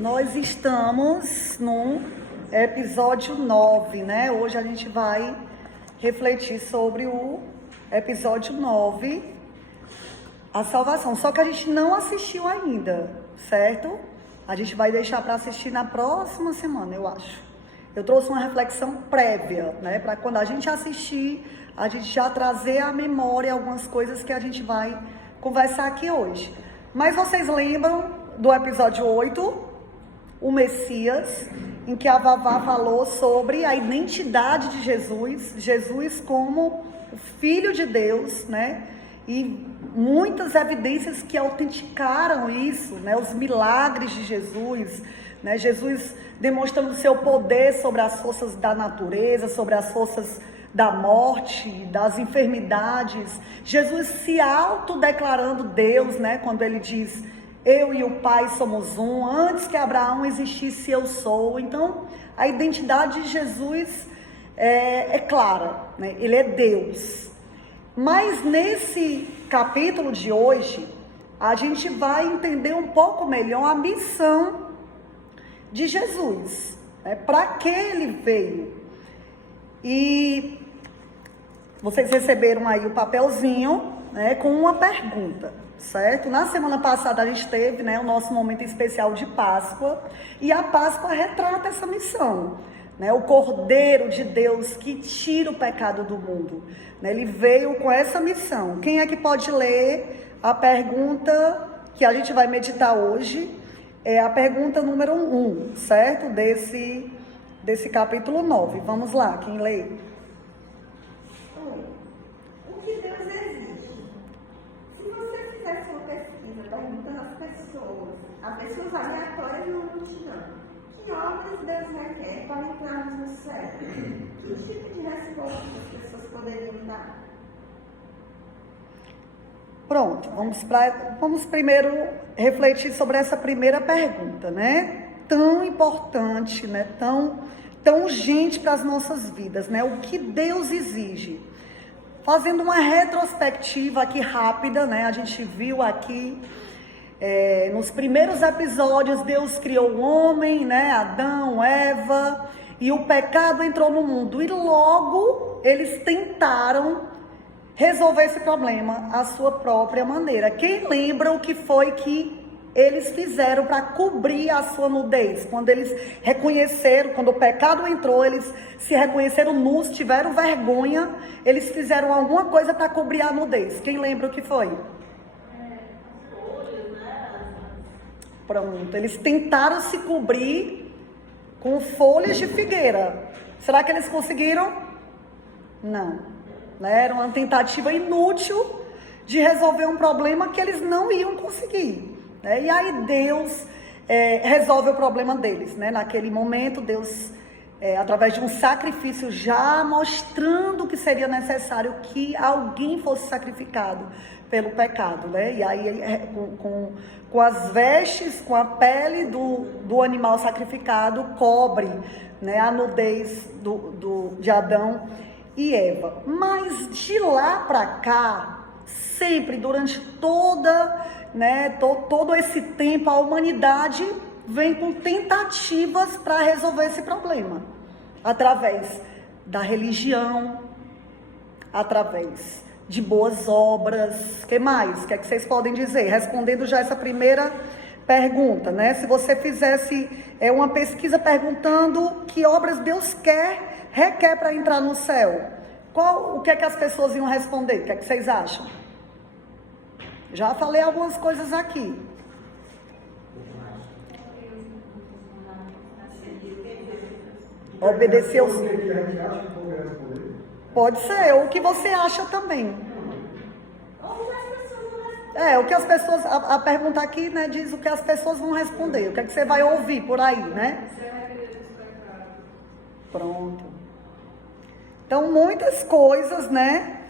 Nós estamos no episódio 9, né? Hoje a gente vai refletir sobre o episódio 9, a salvação. Só que a gente não assistiu ainda, certo? A gente vai deixar para assistir na próxima semana, eu acho. Eu trouxe uma reflexão prévia, né? Para quando a gente assistir, a gente já trazer à memória algumas coisas que a gente vai conversar aqui hoje. Mas vocês lembram do episódio 8, o Messias, em que a Vavá falou sobre a identidade de Jesus, Jesus como o Filho de Deus, né? E muitas evidências que autenticaram isso, né? Os milagres de Jesus, né? Jesus demonstrando seu poder sobre as forças da natureza, sobre as forças da morte, das enfermidades. Jesus se autodeclarando Deus, né? Quando ele diz: eu e o Pai somos um, antes que Abraão existisse, eu sou. Então, a identidade de Jesus é clara, né? Ele é Deus. Mas nesse capítulo de hoje, a gente vai entender um pouco melhor a missão de Jesus, né? Para que ele veio. E vocês receberam aí o papelzinho, né, com uma pergunta, certo? Na semana passada a gente teve, né, o nosso momento especial de Páscoa, e a Páscoa retrata essa missão, né? O Cordeiro de Deus que tira o pecado do mundo, né? Ele veio com essa missão. Quem é que pode ler a pergunta que a gente vai meditar hoje? É a pergunta número 1, certo? Desse capítulo 9. Vamos lá, quem lê? O que Deus exige? Se você fizesse uma pesquisa perguntando a pessoas aleatórias no multidão, que obras Deus requer para entrarmos no céu? Que tipo de resposta as pessoas poderiam dar? Pronto, vamos primeiro refletir sobre essa primeira pergunta, né? Tão importante, né? Tão urgente para as nossas vidas, né? O que Deus exige? Fazendo uma retrospectiva aqui rápida, né? A gente viu aqui nos primeiros episódios, Deus criou o homem, né? Adão, Eva, e o pecado entrou no mundo. E logo eles tentaram resolver esse problema à sua própria maneira. Quem lembra o que foi que eles fizeram para cobrir a sua nudez? Quando eles reconheceram, quando o pecado entrou, eles se reconheceram nus, tiveram vergonha, eles fizeram alguma coisa para cobrir a nudez. Quem lembra o que foi? Pronto, eles tentaram se cobrir com folhas de figueira. Será que eles conseguiram? Não. Era uma tentativa inútil de resolver um problema que eles não iam conseguir. E aí Deus resolve o problema deles, né? Naquele momento, Deus, através de um sacrifício, já mostrando que seria necessário que alguém fosse sacrificado pelo pecado, né? E aí, com as vestes, com a pele do animal sacrificado, cobre, né, a nudez de Adão e Eva. Mas de lá para cá, sempre, durante todo esse tempo, a humanidade vem com tentativas para resolver esse problema, através da religião, através de boas obras. Que mais? O que é que vocês podem dizer? Respondendo já essa primeira pergunta, né? Se você fizesse uma pesquisa perguntando que obras Deus requer para entrar no céu, o que é que as pessoas iam responder? O que é que vocês acham? Já falei algumas coisas aqui. Obedecer aos... Pode ser, ou o que você acha também. O que as pessoas... A pergunta aqui, né, diz o que as pessoas vão responder. O que é que você vai ouvir por aí, né? Pronto. Então, muitas coisas, né,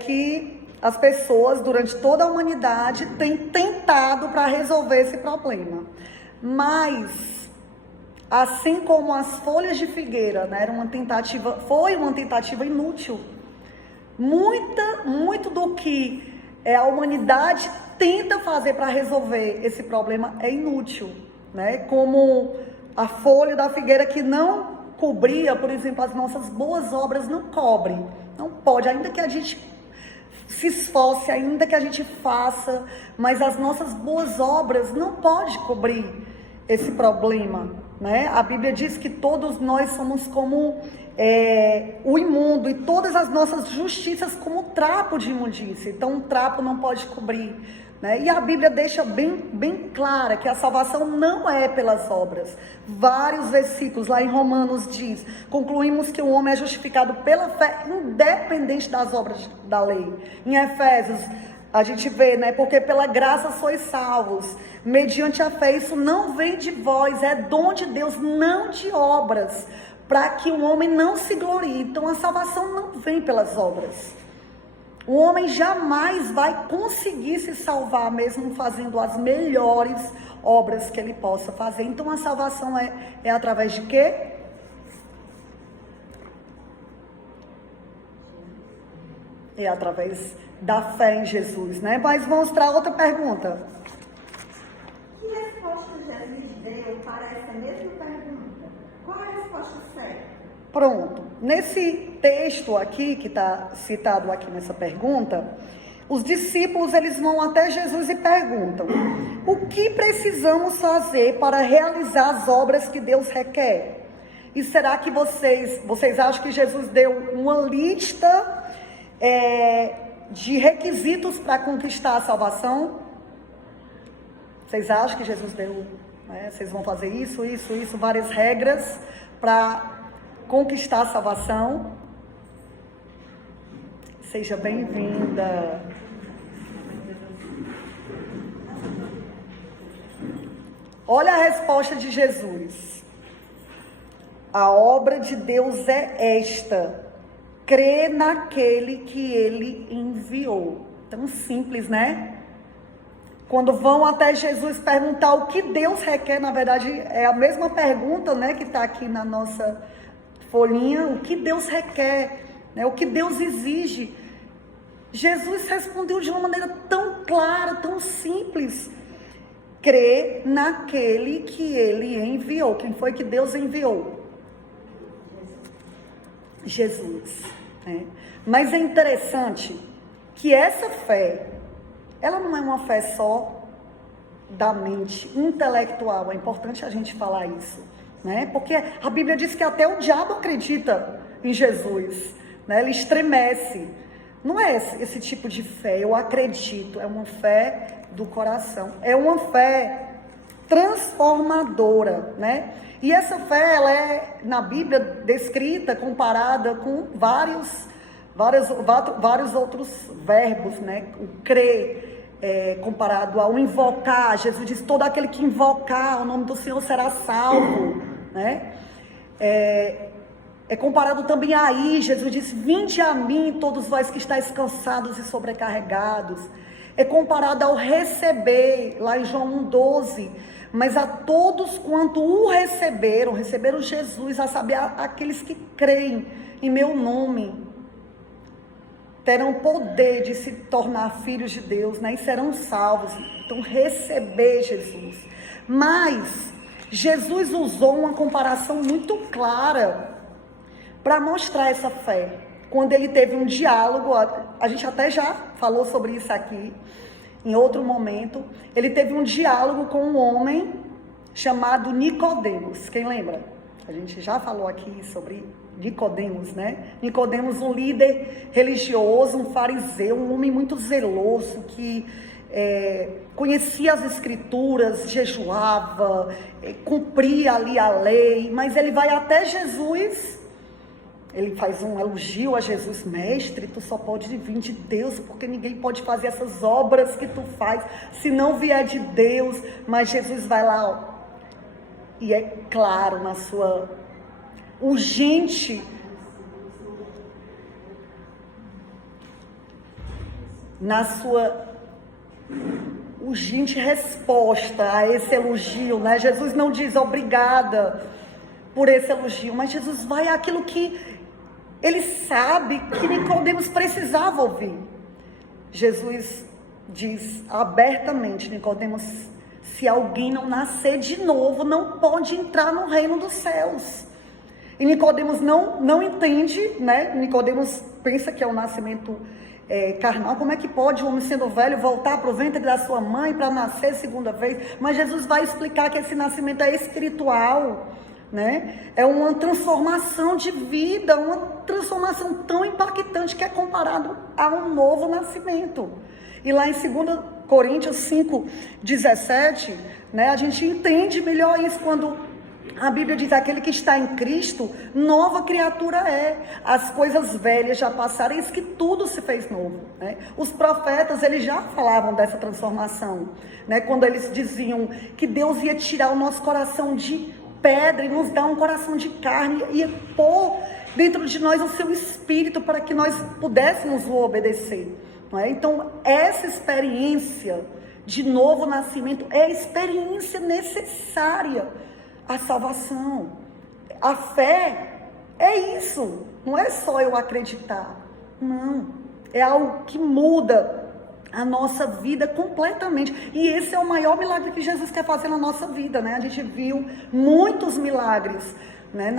que as pessoas, durante toda a humanidade, têm tentado para resolver esse problema. Mas, assim como as folhas de figueira, né, foi uma tentativa inútil. Muito do que a humanidade tenta fazer para resolver esse problema é inútil. né? Como a folha da figueira que não cobria, por exemplo, as nossas boas obras não cobre. Não pode, ainda que a gente se esforce, ainda que a gente faça, mas as nossas boas obras não pode cobrir esse problema, né? A Bíblia diz que todos nós somos como o imundo, e todas as nossas justiças como trapo de imundícia. Então um trapo não pode cobrir, né? E a Bíblia deixa bem clara que a salvação não é pelas obras. Vários versículos lá em Romanos diz: concluímos que o homem é justificado pela fé, independente das obras da lei. Em Efésios a gente vê, né? Porque pela graça sois salvos, mediante a fé. Isso não vem de vós, é dom de Deus, não de obras, para que o homem não se glorie. Então a salvação não vem pelas obras. O homem jamais vai conseguir se salvar, mesmo fazendo as melhores obras que ele possa fazer. Então a salvação é através de quê? É através da fé em Jesus, né? Mas vamos para outra pergunta. Que resposta Jesus deu para essa mesma pergunta? Qual a resposta certa? Pronto, nesse texto aqui, que está citado aqui nessa pergunta, os discípulos, eles vão até Jesus e perguntam: o que precisamos fazer para realizar as obras que Deus requer? E será que vocês acham que Jesus deu uma lista de requisitos para conquistar a salvação? Vocês acham que Jesus deu, né? Vocês vão fazer isso, várias regras para conquistar a salvação? Seja bem-vinda. Olha a resposta de Jesus: a obra de Deus é esta: crer naquele que ele enviou. Tão simples, né? Quando vão até Jesus perguntar o que Deus requer, na verdade é a mesma pergunta, né, que está aqui na nossa folhinha: o que Deus requer, né, o que Deus exige. Jesus respondeu de uma maneira tão clara, tão simples: crer naquele que ele enviou. Quem foi que Deus enviou? Jesus, né? Mas é interessante que essa fé, ela não é uma fé só da mente intelectual. É importante a gente falar isso, né? Porque a Bíblia diz que até o diabo acredita em Jesus, né? Ele estremece. Não é esse tipo de fé, eu acredito, é uma fé do coração, é uma fé transformadora, né? E essa fé, ela é na Bíblia descrita, comparada com vários outros verbos, né? O crer, comparado ao invocar. Jesus diz: todo aquele que invocar o nome do Senhor será salvo, né? É comparado também a ir. Jesus disse: vinde a mim todos vós que estáis cansados e sobrecarregados. É comparado ao receber, lá em João 1,12. Mas a todos quanto o receberam Jesus, a saber, aqueles que creem em meu nome, terão poder de se tornar filhos de Deus, né? E serão salvos. Então, receber Jesus. Mas Jesus usou uma comparação muito clara para mostrar essa fé. Quando ele teve um diálogo, a gente até já falou sobre isso aqui em outro momento. Ele teve um diálogo com um homem chamado Nicodemos. Quem lembra? A gente já falou aqui sobre Nicodemos, né? Nicodemos, um líder religioso, um fariseu, um homem muito zeloso, que conhecia as escrituras, jejuava, cumpria ali a lei. Mas ele vai até Jesus. Ele faz um elogio a Jesus: mestre, tu só pode vir de Deus, porque ninguém pode fazer essas obras que tu faz se não vier de Deus. Mas Jesus vai lá, ó, e é claro, na sua urgente resposta a esse elogio, né? Jesus não diz obrigada por esse elogio, mas Jesus vai àquilo que ele sabe que Nicodemos precisava ouvir. Jesus diz abertamente: Nicodemos, se alguém não nascer de novo, não pode entrar no reino dos céus. E Nicodemos não entende, né? Nicodemos pensa que é o nascimento carnal. Como é que pode um homem sendo velho voltar para o ventre da sua mãe para nascer segunda vez? Mas Jesus vai explicar que esse nascimento é espiritual, né? É uma transformação de vida, uma transformação tão impactante que é comparado a um novo nascimento. E lá em 2 Coríntios 5:17, né, a gente entende melhor isso quando a Bíblia diz: aquele que está em Cristo, nova criatura é. As coisas velhas já passaram, eis que tudo se fez novo, né? Os profetas, eles já falavam dessa transformação, né? Quando eles diziam que Deus ia tirar o nosso coração de pedra e nos dar um coração de carne, ia pôr dentro de nós o seu espírito para que nós pudéssemos o obedecer, não é? Então, essa experiência de novo nascimento é a experiência necessária à salvação. A fé é isso, não é só eu acreditar, não, é algo que muda a nossa vida completamente. E esse é o maior milagre que Jesus quer fazer na nossa vida, né? A gente viu muitos milagres, né?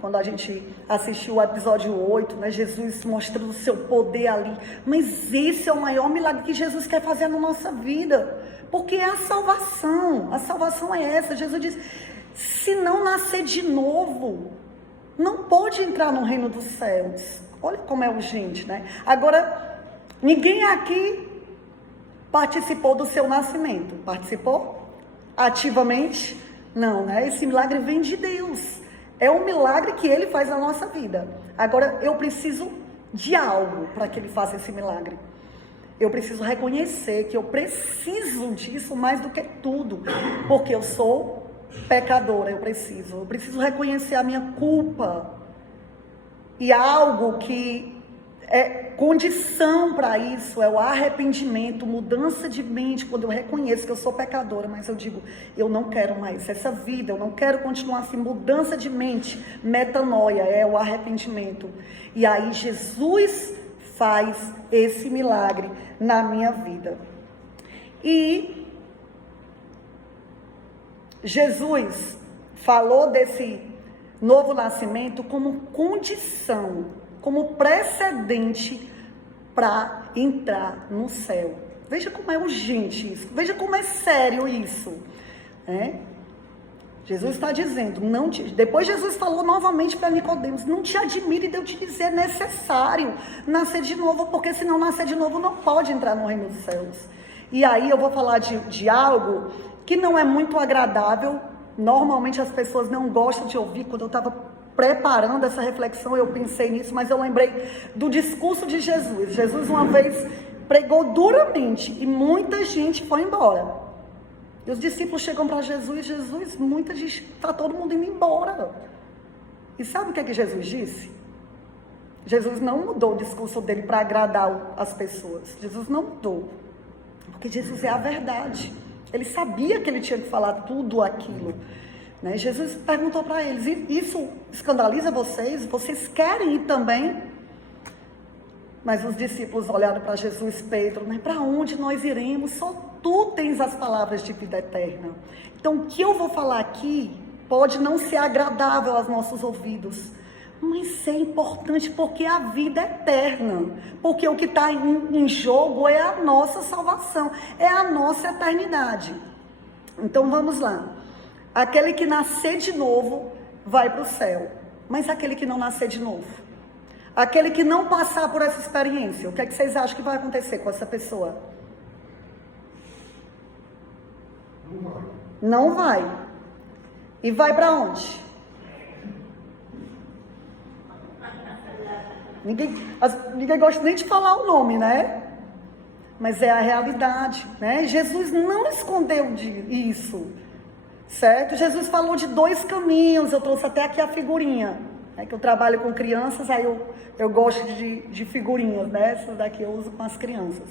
Quando a gente assistiu o episódio 8, né? Jesus mostrando o seu poder ali. Mas esse é o maior milagre que Jesus quer fazer na nossa vida, porque é a salvação. A salvação é essa. Jesus diz: se não nascer de novo, não pode entrar no reino dos céus. Olha como é urgente, né? Agora, ninguém aqui participou do seu nascimento. Participou? Ativamente? Não, né? Esse milagre vem de Deus. É um milagre que Ele faz na nossa vida. Agora, eu preciso de algo para que Ele faça esse milagre. Eu preciso reconhecer que eu preciso disso mais do que tudo. Porque eu sou pecadora, eu preciso reconhecer a minha culpa. E algo que é condição para isso é o arrependimento, mudança de mente. Quando eu reconheço que eu sou pecadora, mas eu digo: eu não quero mais essa vida, eu não quero continuar assim. Mudança de mente, metanoia, é o arrependimento. E aí Jesus faz esse milagre na minha vida. E Jesus falou desse novo nascimento como condição, como precedente para entrar no céu. Veja como é urgente isso, veja como é sério isso, né? Jesus está dizendo, depois Jesus falou novamente para Nicodemos: não te admire de eu te dizer, é necessário nascer de novo, porque se não nascer de novo não pode entrar no reino dos céus. E aí eu vou falar de algo que não é muito agradável, normalmente as pessoas não gostam de ouvir. Quando eu estava preparando essa reflexão, eu pensei nisso, mas eu lembrei do discurso de Jesus. Jesus uma vez pregou duramente e muita gente foi embora. E os discípulos chegam para Jesus: Jesus, muita gente, está todo mundo indo embora. E sabe o que é que Jesus disse? Jesus não mudou o discurso dele para agradar as pessoas. Jesus não mudou, porque Jesus é a verdade. Ele sabia que ele tinha que falar tudo aquilo, né? Jesus perguntou para eles: isso escandaliza vocês? Vocês querem ir também? Mas os discípulos olharam para Jesus: Pedro, né? Para onde nós iremos? Só tu tens as palavras de vida eterna. Então, o que eu vou falar aqui pode não ser agradável aos nossos ouvidos, mas é importante, porque a vida é eterna. Porque o que está em jogo é a nossa salvação, é a nossa eternidade. Então vamos lá. Aquele que nascer de novo vai para o céu. Mas aquele que não nascer de novo, aquele que não passar por essa experiência, o que é que vocês acham que vai acontecer com essa pessoa? Não vai. E vai para onde? Ninguém gosta nem de falar o nome, né? Mas é a realidade, né? Jesus não escondeu isso, certo? Jesus falou de 2 caminhos. Eu trouxe até aqui a figurinha, né? Que eu trabalho com crianças, aí eu gosto de figurinhas, né? Essa daqui eu uso com as crianças.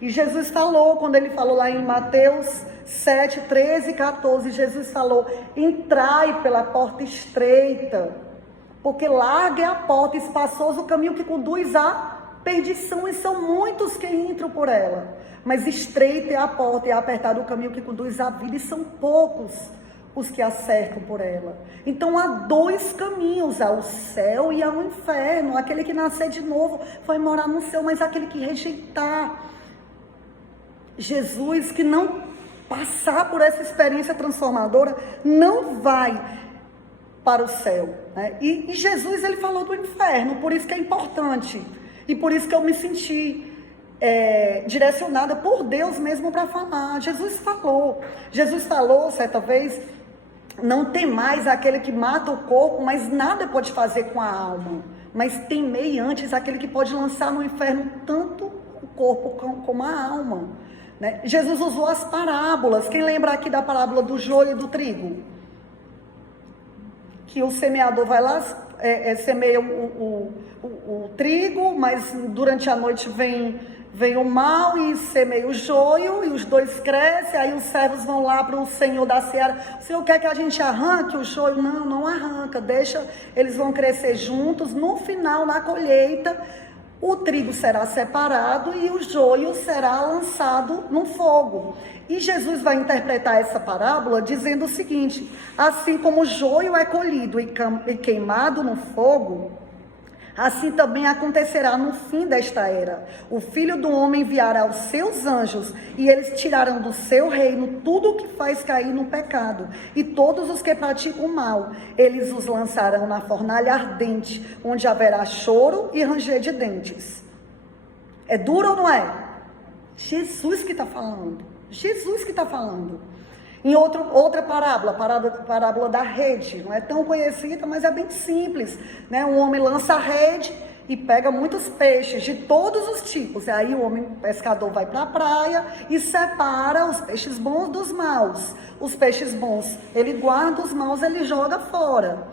E Jesus falou, quando ele falou lá em Mateus 7, 13 e 14, Jesus falou: entrai pela porta estreita, porque larga é a porta, espaçoso o caminho que conduz à perdição, e são muitos que entram por ela. Mas estreita é a porta e apertado o caminho que conduz à vida, e são poucos os que acertam por ela. Então há dois caminhos, ao céu e ao inferno. Aquele que nascer de novo vai morar no céu, mas aquele que rejeitar Jesus, que não passar por essa experiência transformadora, não vai para o céu, né? E Jesus, ele falou do inferno, por isso que é importante, e por isso que eu me senti direcionada por Deus mesmo para falar. Jesus falou certa vez: não tem mais aquele que mata o corpo, mas nada pode fazer com a alma, mas temei antes aquele que pode lançar no inferno tanto o corpo como a alma, né? Jesus usou as parábolas. Quem lembra aqui da parábola do joio e do trigo? Que o semeador vai lá, semeia o trigo, mas durante a noite vem o mal e semeia o joio, e os dois crescem. Aí os servos vão lá para o Senhor da seara: o Senhor quer que a gente arranque o joio? Não arranca, deixa, eles vão crescer juntos. No final, na colheita, o trigo será separado e o joio será lançado no fogo. E Jesus vai interpretar essa parábola dizendo o seguinte: assim como o joio é colhido e queimado no fogo, assim também acontecerá no fim desta era. O Filho do Homem enviará os seus anjos, e eles tirarão do seu reino tudo o que faz cair no pecado, e todos os que praticam o mal, eles os lançarão na fornalha ardente, onde haverá choro e ranger de dentes. É duro ou não é? Jesus que está falando. Jesus que está falando. Em outra parábola da rede, não é tão conhecida, mas é bem simples, né? Um homem lança a rede e pega muitos peixes de todos os tipos. E aí o homem pescador vai para a praia e separa os peixes bons dos maus. Os peixes bons ele guarda, os maus ele joga fora.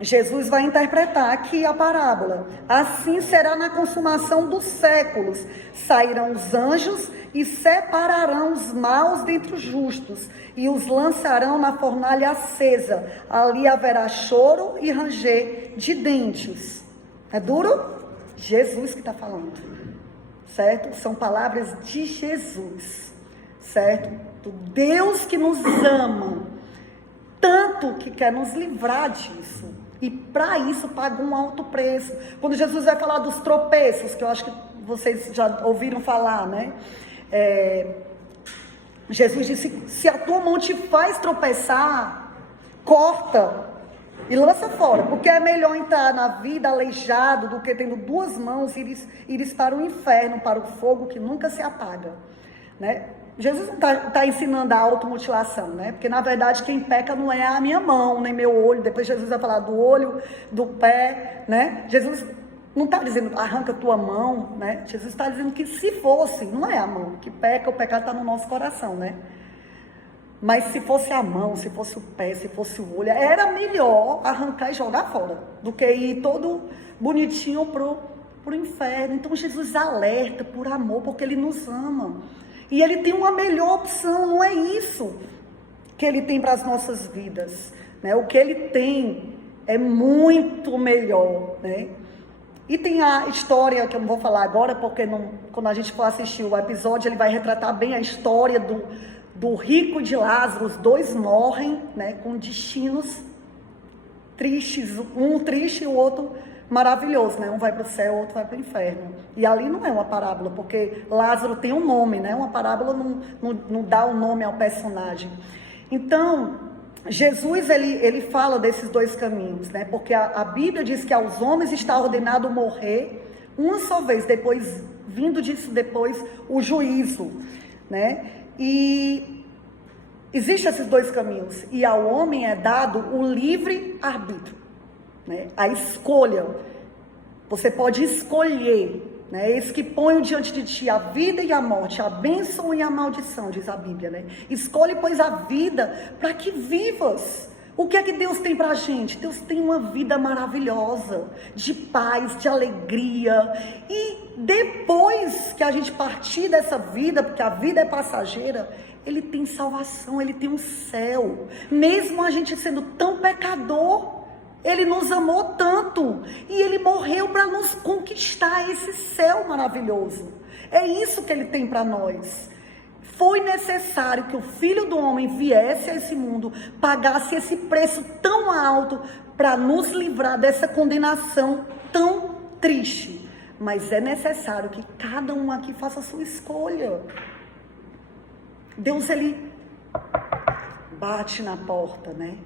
Jesus vai interpretar aqui a parábola: assim será na consumação dos séculos. Sairão os anjos e separarão os maus dentre os justos, e os lançarão na fornalha acesa. Ali haverá choro e ranger de dentes. É duro? Jesus que está falando, certo? São palavras de Jesus, certo? Do Deus que nos ama tanto, que quer nos livrar disso. E para isso paga um alto preço. Quando Jesus vai falar dos tropeços, que eu acho que vocês já ouviram falar, né? Jesus disse: se a tua mão te faz tropeçar, corta e lança fora, porque é melhor entrar na vida aleijado do que tendo duas mãos ires para o inferno, para o fogo que nunca se apaga, né? Jesus não está ensinando a automutilação, né? Porque na verdade quem peca não é a minha mão, nem meu olho. Depois Jesus vai falar do olho, do pé, né? Jesus não está dizendo arranca tua mão, né? Jesus está dizendo que se fosse, não é a mão que peca, o pecado está no nosso coração, né? Mas se fosse a mão, se fosse o pé, se fosse o olho, era melhor arrancar e jogar fora do que ir todo bonitinho pro inferno. Então Jesus alerta por amor, porque Ele nos ama. E Ele tem uma melhor opção, não é isso que Ele tem para as nossas vidas, né? O que Ele tem é muito melhor, né? E tem a história, que eu não vou falar agora, porque quando a gente for assistir o episódio, ele vai retratar bem a história do rico e de Lázaro. Os dois morrem, né, com destinos tristes, um triste e o outro maravilhoso, né? Um vai para o céu, o outro vai para o inferno. E ali não é uma parábola, porque Lázaro tem um nome, né? Uma parábola não dá o nome ao personagem. Então, Jesus, ele fala desses dois caminhos, né? Porque a Bíblia diz que aos homens está ordenado morrer uma só vez, depois, vindo disso depois, o juízo, né? E existem esses dois caminhos, e ao homem é dado o livre arbítrio, né? A escolha. Você pode escolher, né? Eis que ponho diante de ti a vida e a morte, a bênção e a maldição, diz a Bíblia, né? Escolhe, pois, a vida para que vivas. O que é que Deus tem para a gente? Deus tem uma vida maravilhosa, de paz, de alegria. E depois que a gente partir dessa vida, porque a vida é passageira, Ele tem salvação, Ele tem um céu. Mesmo a gente sendo tão pecador, Ele nos amou tanto e ele morreu para nos conquistar esse céu maravilhoso. É isso que ele tem para nós. Foi necessário que o Filho do Homem viesse a esse mundo, pagasse esse preço tão alto para nos livrar dessa condenação tão triste. Mas é necessário que cada um aqui faça a sua escolha. Deus, ele bate na porta, né?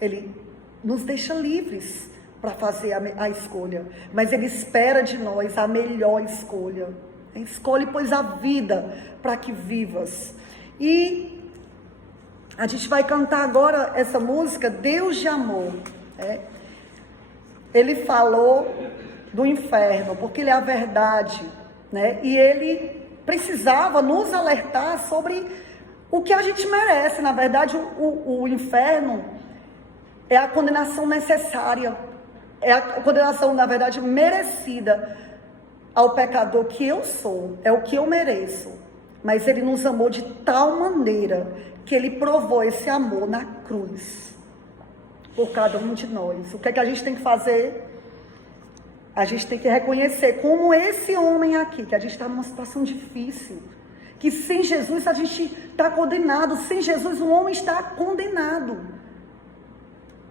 Ele nos deixa livres para fazer a escolha. Mas ele espera de nós a melhor escolha. Escolhe, pois, a vida para que vivas. E a gente vai cantar agora essa música, Deus de Amor. Ele falou do inferno, porque ele é a verdade, né? E ele precisava nos alertar sobre o que a gente merece. Na verdade, o inferno é a condenação necessária, é a condenação, na verdade, merecida ao pecador que eu sou, é o que eu mereço. Mas ele nos amou de tal maneira que ele provou esse amor na cruz, por cada um de nós. O que é que a gente tem que fazer? A gente tem que reconhecer como esse homem aqui, que a gente está numa situação difícil, que sem Jesus a gente está condenado, sem Jesus o homem está condenado.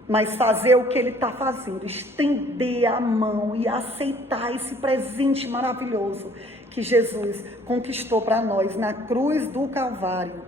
Mas fazer o que ele está fazendo, estender a mão e aceitar esse presente maravilhoso que Jesus conquistou para nós na cruz do Calvário.